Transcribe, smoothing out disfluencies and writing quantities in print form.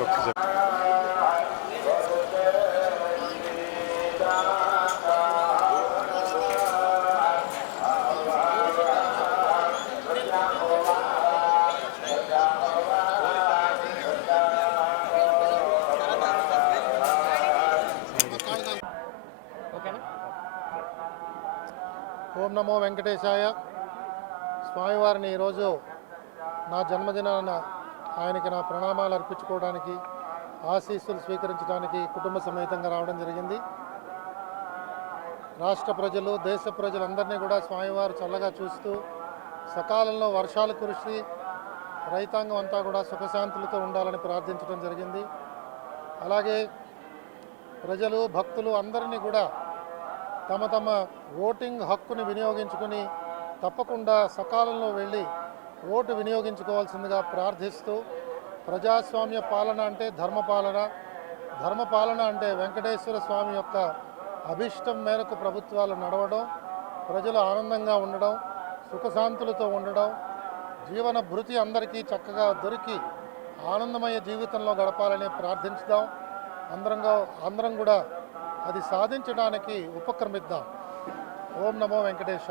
ఓం నమో వెంకటేశాయ. స్వామివారిని ఈరోజు నా జన్మదినాన ఆయనకి నా ప్రణామాలు అర్పించుకోవడానికి, ఆశీస్సులు స్వీకరించడానికి కుటుంబ సమేతంగా రావడం జరిగింది. రాష్ట్ర ప్రజలు, దేశ ప్రజలందరినీ కూడా స్వామివారు చల్లగా చూస్తూ సకాలంలో వర్షాలు కురిసి రైతాంగం అంతా కూడా సుఖశాంతులతో ఉండాలని ప్రార్థించడం జరిగింది. అలాగే ప్రజలు, భక్తులు అందరినీ కూడా తమ తమ ఓటింగ్ హక్కుని వినియోగించుకుని తప్పకుండా సకాలంలో వెళ్ళి ఓటు వినియోగించుకోవాల్సిందిగా ప్రార్థిస్తూ, ప్రజాస్వామ్య పాలన అంటే ధర్మపాలన, ధర్మపాలన అంటే వెంకటేశ్వర స్వామి యొక్క అభిష్టం మేరకు ప్రభుత్వాలు నడవడం, ప్రజలు ఆనందంగా ఉండడం, సుఖశాంతులతో ఉండడం, జీవన భృతి అందరికీ చక్కగా దొరికి ఆనందమయ జీవితంలో గడపాలని ప్రార్థించుదాం. అందరం కూడా అది సాధించడానికి ఉపక్రమిద్దాం. ఓం నమో వెంకటేశ్వర.